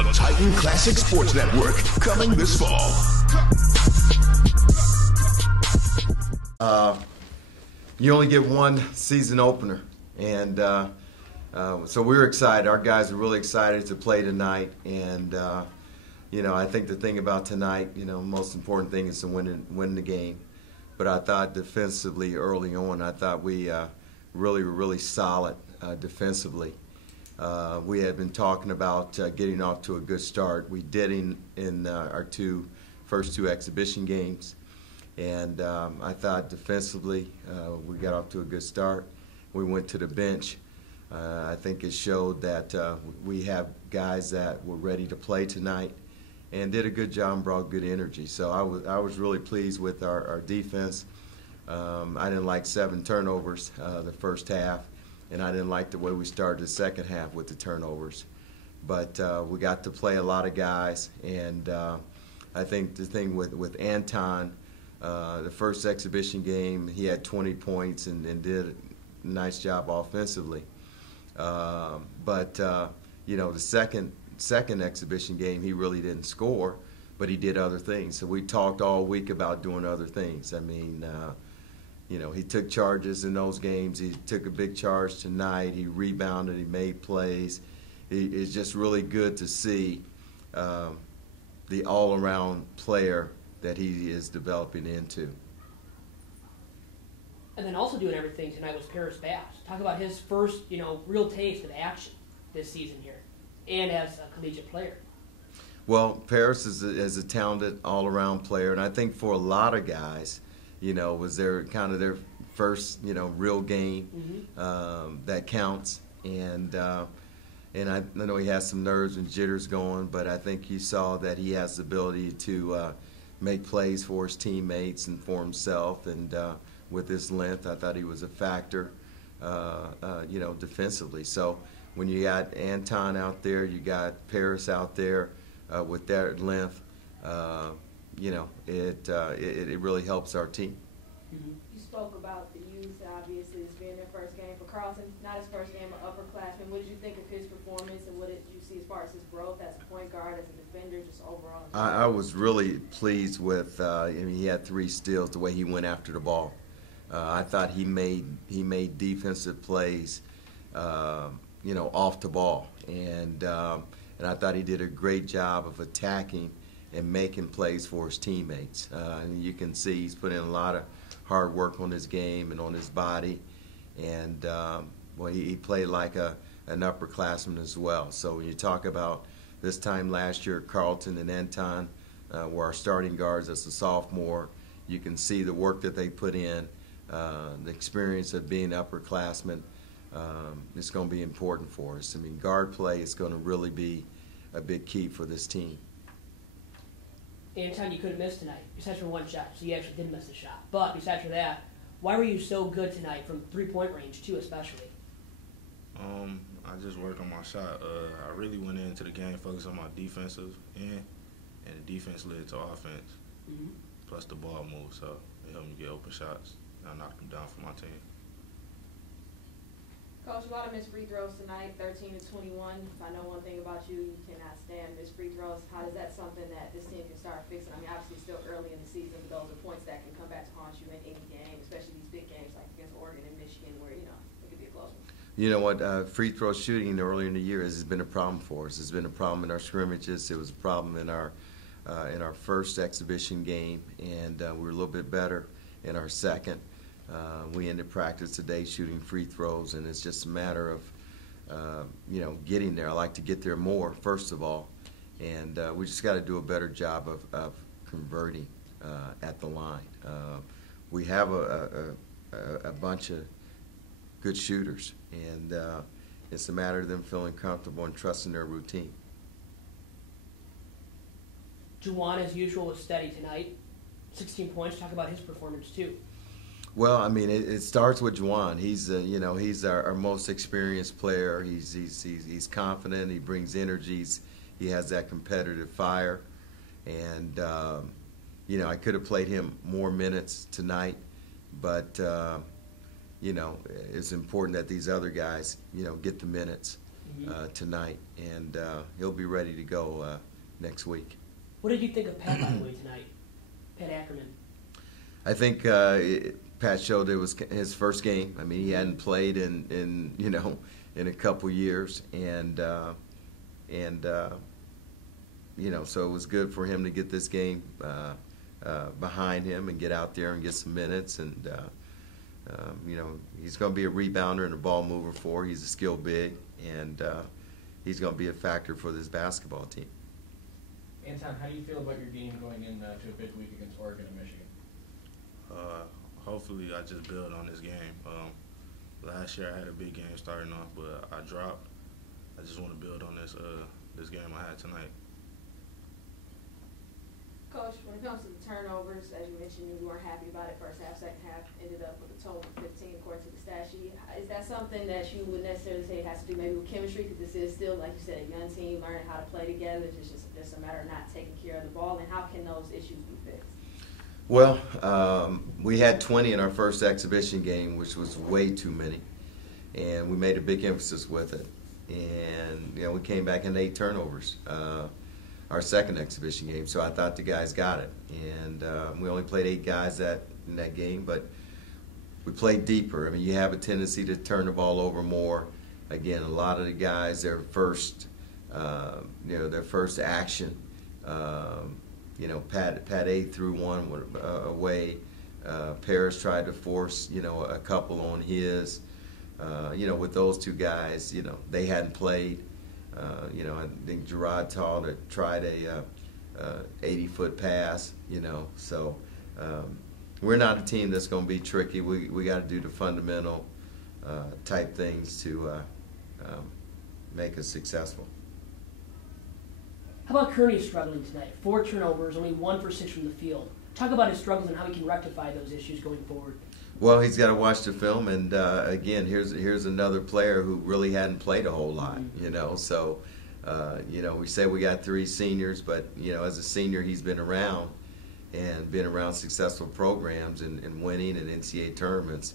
The Titan Classic Sports Network, coming this fall. You only get one season opener, and so we're excited. Our guys are really excited to play tonight, and I think the thing about tonight, most important thing is to win the game. But I thought defensively early on, I thought we were really solid defensively. We had been talking about getting off to a good start. We did in our first two exhibition games. And I thought defensively we got off to a good start. We went to the bench. I think it showed that we have guys that were ready to play tonight and did a good job and brought good energy. So I was really pleased with our defense. I didn't like 7 turnovers the first half, and I didn't like the way we started the second half with the turnovers. But we got to play a lot of guys, and I think the thing with Anton, the first exhibition game, he had 20 points and did a nice job offensively. But the second exhibition game, he really didn't score, but he did other things. So we talked all week about doing other things. I mean, he took charges in those games. He took a big charge tonight. He rebounded. He made plays. It's just really good to see the all-around player that he is developing into. And then also doing everything tonight was Paris Bass. Talk about his first, real taste of action this season here, and as a collegiate player. Well, Paris is a talented all-around player, and I think for a lot of guys, was their first, real game that counts. And I know he has some nerves and jitters going, but I think you saw that he has the ability to make plays for his teammates and for himself. And with his length, I thought he was a factor, defensively. So when you got Anton out there, you got Paris out there with their length, it really helps our team. Mm-hmm. You spoke about the youth, obviously, this being their first game for Carlton, not his first game of upperclassmen. What did you think of his performance, and what did you see as far as his growth as a point guard, as a defender, just overall? I was really pleased with, he had 3 steals, the way he went after the ball. I thought he made defensive plays, off the ball, and I thought he did a great job of attacking and making plays for his teammates. And you can see he's put in a lot of hard work on his game and on his body, and he played like an upperclassman as well. So when you talk about this time last year, Carlton and Anton were our starting guards as a sophomore. You can see the work that they put in, the experience of being upperclassmen. It's going to be important for us. I mean, guard play is going to really be a big key for this team. Anton, you couldn't miss tonight, besides for one shot, so you actually did miss the shot. But besides for that, why were you so good tonight from three-point range, too, especially? I just worked on my shot. I really went into the game focused on my defensive end, and the defense led to offense, plus the ball move, so it helped me get open shots. I knocked them down for my team. Coach, a lot of missed free throws tonight, 13-21. If I know one thing about you, you cannot stand missed free throws. How is that something that this team can start fixing? I mean, obviously it's still early in the season, but those are points that can come back to haunt you in any game, especially these big games like against Oregon and Michigan where, it could be a close one. You know what, free throw shooting earlier in the year has been a problem for us. It's been a problem in our scrimmages. It was a problem in our first exhibition game, and we were a little bit better in our second. We ended practice today shooting free throws, and it's just a matter of, getting there. I like to get there more, first of all, and we just got to do a better job of converting at the line. We have a bunch of good shooters, and it's a matter of them feeling comfortable and trusting their routine. Juwan, as usual, was steady tonight. 16 points. Talk about his performance, too. Well, I mean, it starts with Juwan. He's our most experienced player. He's confident. He brings energies. He has that competitive fire, and I could have played him more minutes tonight, but it's important that these other guys get the minutes. tonight, and he'll be ready to go next week. What did you think of Pat, by the way, tonight? Pat Ackerman. I think Pat showed it was his first game. I mean, he hadn't played in a couple years, and so it was good for him to get this game behind him and get out there and get some minutes. And he's going to be a rebounder and a ball mover for. He's a skilled big, and he's going to be a factor for this basketball team. Anton, how do you feel about your game going into a big week against Oregon and Michigan? Hopefully, I just build on this game. Last year I had a big game starting off, but I dropped. I just want to build on this game I had tonight. Coach, when it comes to the turnovers, as you mentioned, you weren't happy about it first half, second half, ended up with a total of 15 according to the stat sheet. Is that something that you would necessarily say has to do maybe with chemistry? Because this is still, like you said, a young team learning how to play together. It's just a matter of not taking care of the ball. And how can those issues be fixed? Well, we had 20 in our first exhibition game, which was way too many, and we made a big emphasis with it. And we came back in 8 turnovers. Our second exhibition game, so I thought the guys got it. And we only played 8 guys in that game, but we played deeper. I mean, you have a tendency to turn the ball over more. Again, a lot of the guys, their first action. Pat A threw one away. Paris tried to force a couple on his. With those 2 guys, they hadn't played. I think Gerard tried a 80-foot pass, so we're not a team that's going to be tricky. We got to do the fundamental type things to make us successful. How about Kearney struggling tonight? 4 turnovers, only 1 for 6 from the field. Talk about his struggles and how he can rectify those issues going forward. Well, he's got to watch the film, and again, here's another player who really hadn't played a whole lot, So, we say we got 3 seniors, but as a senior, he's been around successful programs and winning in NCAA tournaments,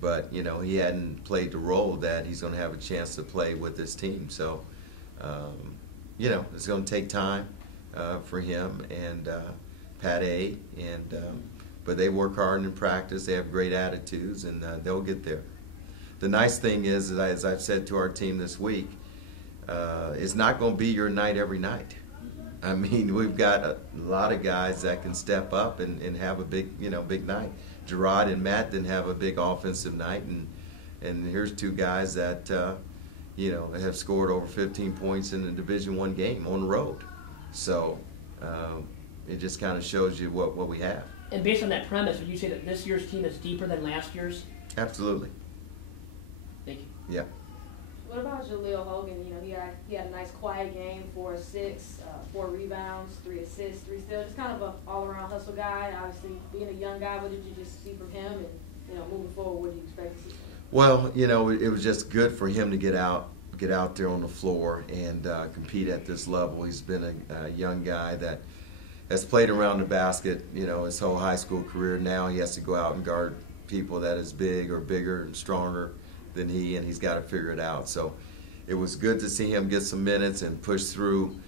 but he hadn't played the role that he's going to have a chance to play with this team. So, it's going to take time for him and Pat A. But they work hard in practice. They have great attitudes, and they'll get there. The nice thing is, as I've said to our team this week, it's not going to be your night every night. I mean, we've got a lot of guys that can step up and have a big night. Gerard and Matt didn't have a big offensive night, and here's 2 guys that have scored over 15 points in a Division I game on the road. So it just kind of shows you what we have. And based on that premise, would you say that this year's team is deeper than last year's? Absolutely. Thank you. Yeah. What about Jaleel Hogan? He had a nice quiet game, 4 assists, 4 rebounds, 3 assists, 3 steals. Just kind of an all-around hustle guy. Obviously, being a young guy, what did you just see from him? And moving forward, what do you expect to see from him? Well, it was just good for him to get out there on the floor and compete at this level. He's been a young guy that has played around the basket, his whole high school career. Now he has to go out and guard people that is big or bigger and stronger than he, and he's got to figure it out. So it was good to see him get some minutes and push through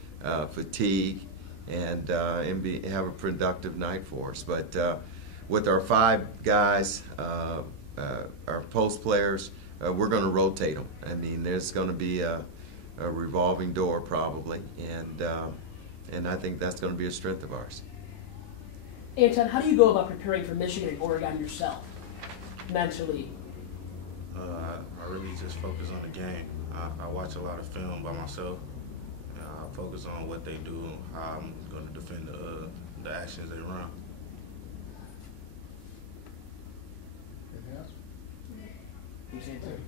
fatigue and have a productive night for us. But with our 5 guys, our post players, we're going to rotate them. I mean, there's going to be a revolving door probably, and I think that's going to be a strength of ours. Anton, how do you go about preparing for Michigan and Oregon yourself, mentally? I really just focus on the game. I watch a lot of film by myself. I focus on what they do, how I'm going to defend the actions they run. Anything else? You say it too.